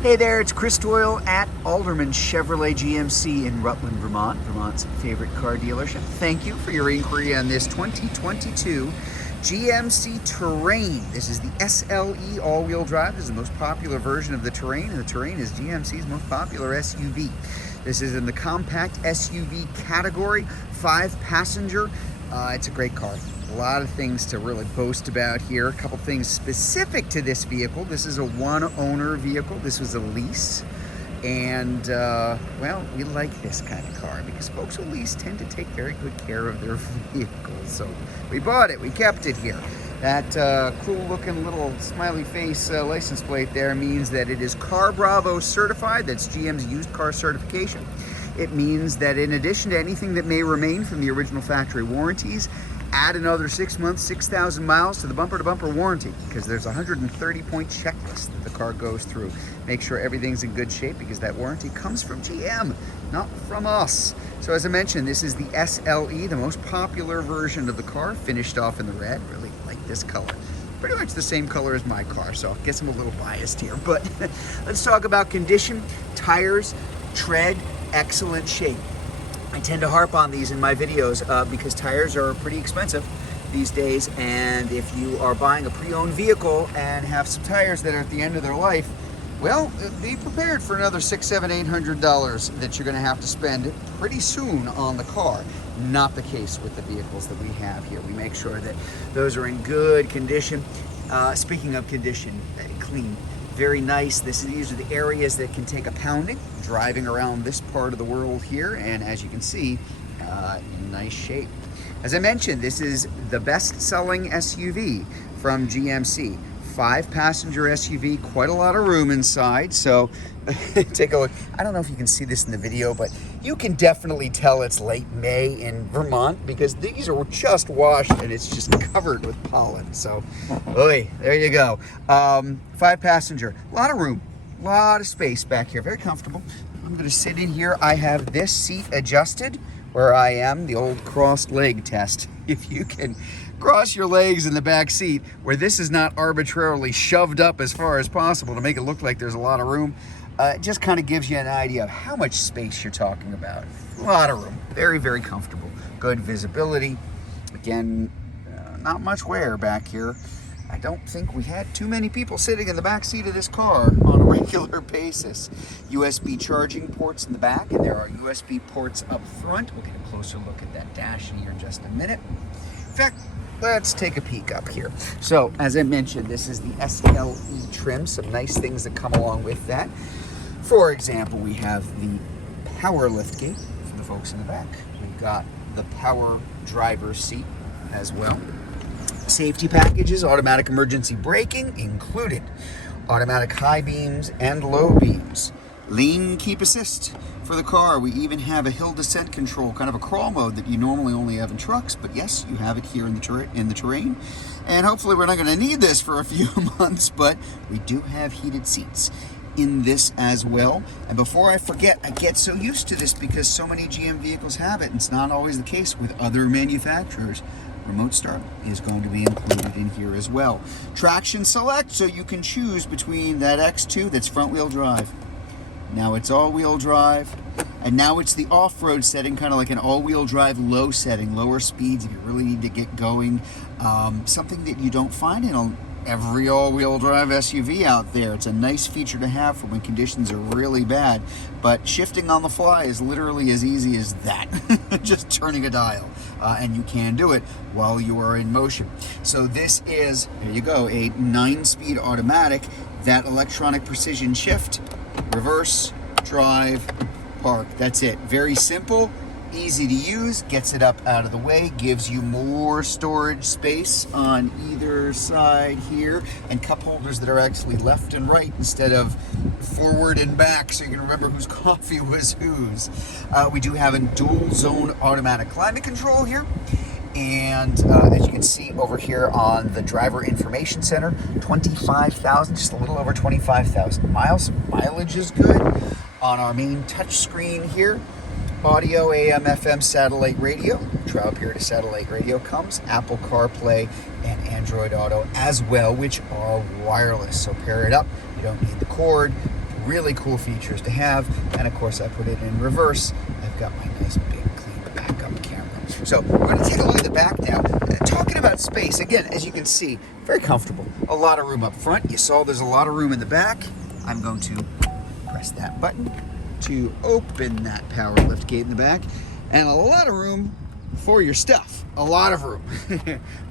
Hey there, it's Chris Doyle at Alderman Chevrolet GMC in Rutland, Vermont, Vermont's favorite car dealership. Thank you for your inquiry on this 2022 GMC Terrain. This is the SLE all-wheel drive. This is the most popular version of the Terrain, and the Terrain is GMC's most popular SUV. This is in the compact SUV category, 5-passenger. It's a great car. A lot of things to really boast about here. A couple things specific to this vehicle. This is a one-owner vehicle. This was a lease. And, well, we like this kind of car because folks who lease tend to take very good care of their vehicles. So we bought it. We kept it here. That cool-looking little smiley face license plate there means that it is Car Bravo certified. That's GM's used car certification. It means that in addition to anything that may remain from the original factory warranties, add another 6 months, 6,000 miles to the bumper-to-bumper warranty, because there's a 130-point checklist that the car goes through. Make sure everything's in good shape because that warranty comes from GM, not from us. So as I mentioned, this is the SLE, the most popular version of the car, finished off in the red. Really like this color. Pretty much the same color as my car, so I guess I'm a little biased here. But let's talk about condition, tires, tread, excellent shape. I tend to harp on these in my videos because tires are pretty expensive these days, and if you are buying a pre-owned vehicle and have some tires that are at the end of their life, well, be prepared for another $600, $700, $800 that you're going to have to spend pretty soon on the car. Not the case with the vehicles that we have here. We make sure that those are in good condition. Speaking of condition, clean. Very nice. These are the areas that can take a pounding driving around this part of the world here, and as you can see, in nice shape. As I mentioned, this is the best-selling SUV from GMC. 5-passenger SUV, quite a lot of room inside, so take a look. I don't know if you can see this in the video, but you can definitely tell it's late May in Vermont because these are just washed and it's just covered with pollen. So, oy, there you go. 5-passenger, a lot of room, a lot of space back here, very comfortable. I'm going to sit in here. I have this seat adjusted where I am, the old crossed leg test. If you can cross your legs in the back seat where this is not arbitrarily shoved up as far as possible to make it look like there's a lot of room, it just kind of gives you an idea of how much space you're talking about. A lot of room. Very, very comfortable. Good visibility. Again, not much wear back here. I don't think we had too many people sitting in the back seat of this car on a regular basis. USB charging ports in the back, and there are USB ports up front. We'll get a closer look at that dash here in just a minute. In fact, let's take a peek up here. So, as I mentioned, this is the SLE trim. Some nice things that come along with that. For example, we have the power liftgate for the folks in the back. We've got the power driver's seat as well. Safety packages, automatic emergency braking included, automatic high beams and low beams, lean keep assist for the car. We even have a hill descent control, kind of a crawl mode that you normally only have in trucks, but yes, you have it here in the Terrain. And hopefully we're not going to need this for a few months, but we do have heated seats in this as well. And before I forget, I get so used to this because so many GM vehicles have it, and it's not always the case with other manufacturers. Remote start is going to be included in here as well. Traction select, so you can choose between that X2 that's front wheel drive. Now it's all-wheel drive, and now it's the off-road setting, kind of like an all-wheel drive low setting, lower speeds if you really need to get going. Something that you don't find in every all-wheel drive SUV out there. It's a nice feature to have for when conditions are really bad, but shifting on the fly is literally as easy as that. Just turning a dial, and you can do it while you are in motion. So this is, there you go, a 9-speed automatic, that electronic precision shift, reverse, drive, park. That's it. Very simple, easy to use, gets it up out of the way, gives you more storage space on either side here, and cup holders that are actually left and right instead of forward and back, so you can remember whose coffee was whose. We do have a dual zone automatic climate control here. And as you can see over here on the driver information center, 25,000, just a little over 25,000 miles. Mileage is good. On our main touch screen here, audio, AM, FM, satellite radio. Trial period of satellite radio comes. Apple CarPlay and Android Auto as well, which are wireless. So pair it up. You don't need the cord. Really cool features to have. And of course, I put it in reverse. I've got my nice big clean backup camera. So we're going to take a look at the back now. Talking about space, again, as you can see, very comfortable. A lot of room up front. You saw there's a lot of room in the back. I'm going to press that button to open that power lift gate in the back. And a lot of room for your stuff. A lot of room.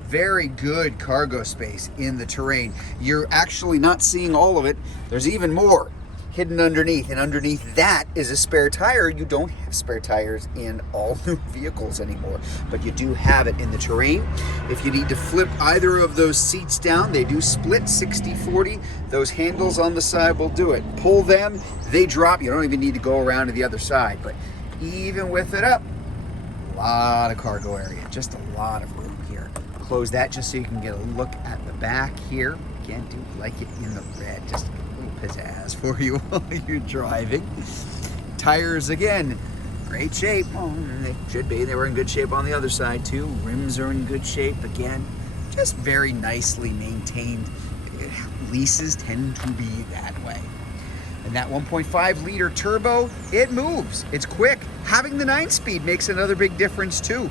Very good cargo space in the Terrain. You're actually not seeing all of it. There's even more hidden underneath, and underneath that is a spare tire. You don't have spare tires in all new vehicles anymore, but you do have it in the Terrain. If you need to flip either of those seats down, they do split 60-40. Those handles on the side will do it. Pull them, they drop. You don't even need to go around to the other side, but even with it up, a lot of cargo area, just a lot of room here. Close that just so you can get a look at the back here. Again, do like it in the red, just a little pizzazz for you while you're driving. Tires, again, great shape. Well, they should be. They were in good shape on the other side too. Rims are in good shape. Again, just very nicely maintained. Leases tend to be that way. And that 1.5 liter turbo, it moves. It's quick. Having the 9-speed makes another big difference too.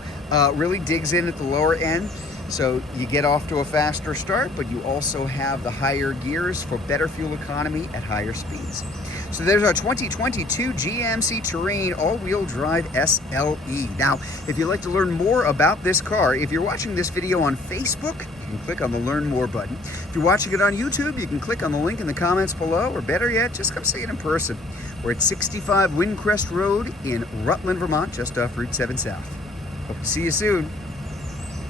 Really digs in at the lower end. So you get off to a faster start, but you also have the higher gears for better fuel economy at higher speeds. So there's our 2022 GMC Terrain all-wheel drive SLE. Now, if you'd like to learn more about this car, if you're watching this video on Facebook, you can click on the Learn More button. If you're watching it on YouTube, you can click on the link in the comments below, or better yet, just come see it in person. We're at 65 Windcrest Road in Rutland, Vermont, just off Route 7 South. Hope to see you soon.